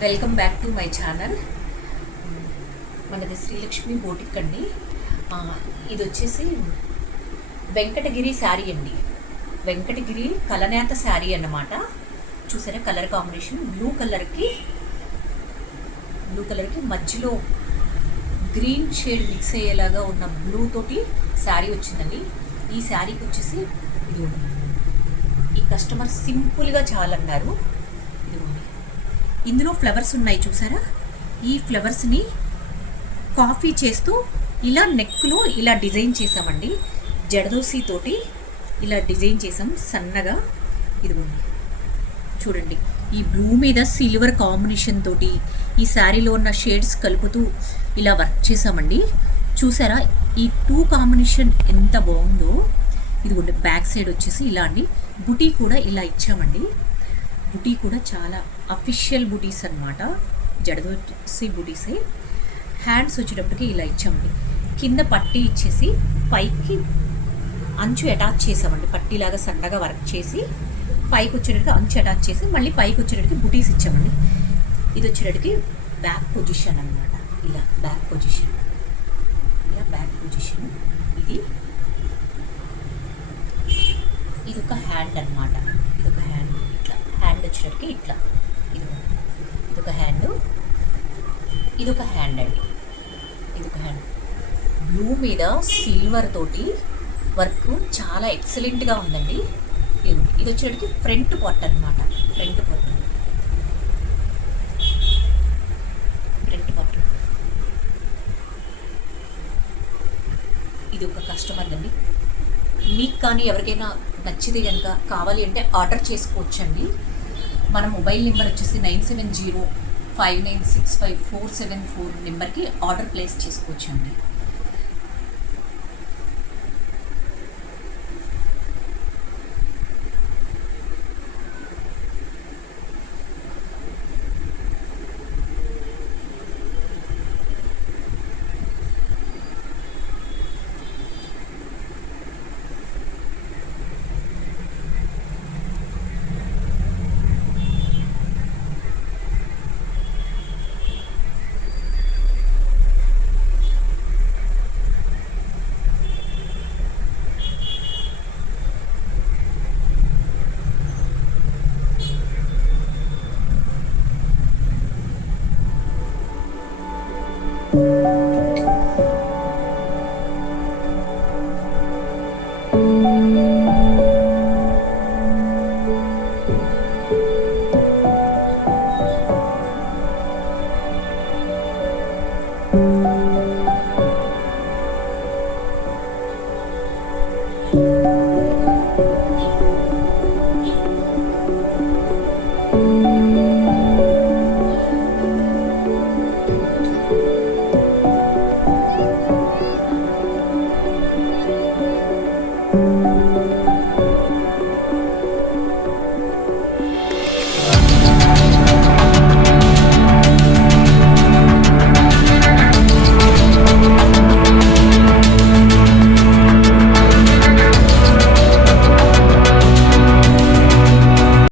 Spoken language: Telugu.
Welcome back to my channel. మనది శ్రీలక్ష్మి బోటిక్ అండి. ఇది వచ్చేసి వెంకటగిరి శారీ అండి. వెంకటగిరి కలనేత శారీ అన్నమాట. చూసారా కలర్ కాంబినేషన్ బ్లూ కలర్కి మధ్యలో గ్రీన్ షేడ్ మిక్స్ అయ్యేలాగా ఉన్న బ్లూ తోటి శారీ వచ్చిందండి. ఈ శారీకి వచ్చేసి ఈ కస్టమర్ సింపుల్గా చాలన్నారు. ఇదిగోండి, ఇందులో ఫ్లవర్స్ ఉన్నాయి చూసారా. ఈ ఫ్లవర్స్ని కాఫీ చేస్తూ ఇలా నెక్లో ఇలా డిజైన్ చేసామండి. జడదోసి తోటి ఇలా డిజైన్ చేసాం సన్నగా. ఇదిగోండి చూడండి, ఈ బ్లూ మీద సిల్వర్ కాంబినేషన్ తోటి ఈ శారీలో ఉన్న షేడ్స్ కలుపుతూ ఇలా వర్క్ చేసామండి. చూసారా ఈ టూ కాంబినేషన్ ఎంత బాగుందో. ఇదిగోండి బ్యాక్ సైడ్ వచ్చేసి ఇలా అండి. బుటీ కూడా ఇలా ఇచ్చామండి. బుటీ కూడా చాలా అఫీషియల్ బుటీస్ అనమాట, జడదోసి బుటీసే. హ్యాండ్స్ వచ్చేటప్పటికి ఇలా ఇచ్చామండి. కింద పట్టీ ఇచ్చేసి పైకి అంచు అటాచ్ చేసామండి. పట్టీలాగా సన్నగా వర్క్ చేసి పైకి వచ్చేటట్టుగా అంచు అటాచ్ చేసి మళ్ళీ పైకి వచ్చేటట్టుకి బుటీస్ ఇచ్చామండి. ఇది వచ్చేటట్టుకి బ్యాక్ పొజిషన్ అనమాట. ఇలా బ్యాక్ పొజిషన్, ఇలా బ్యాక్ పొజిషన్. ఇది ఒక హ్యాండ్ అనమాట. ఇదొక హ్యాండ్, ఇట్లా హ్యాండ్ వచ్చేటట్టుకి ఇట్లా. ఇదొక హ్యాండ్, ఇదొక హ్యాండ్ అండి. ఇదొక హ్యాండ్ బ్లూ మీద సిల్వర్ తోటి వర్క్ చాలా ఎక్సలెంట్గా ఉందండి. ఇది వచ్చేటప్పటికి ఫ్రంట్ పార్ట్ అనమాట. ఫ్రంట్ పార్ట్ ఇది ఒక కస్టమర్ అండి. మీకు కానీ ఎవరికైనా నచ్చితే కనుక కావాలి అంటే ఆర్డర్ చేసుకోవచ్చండి. మన మొబైల్ నెంబర్ వచ్చేసి 9705965474 నెంబర్కి ఆర్డర్ ప్లేస్ చేసుకోవచ్చండి.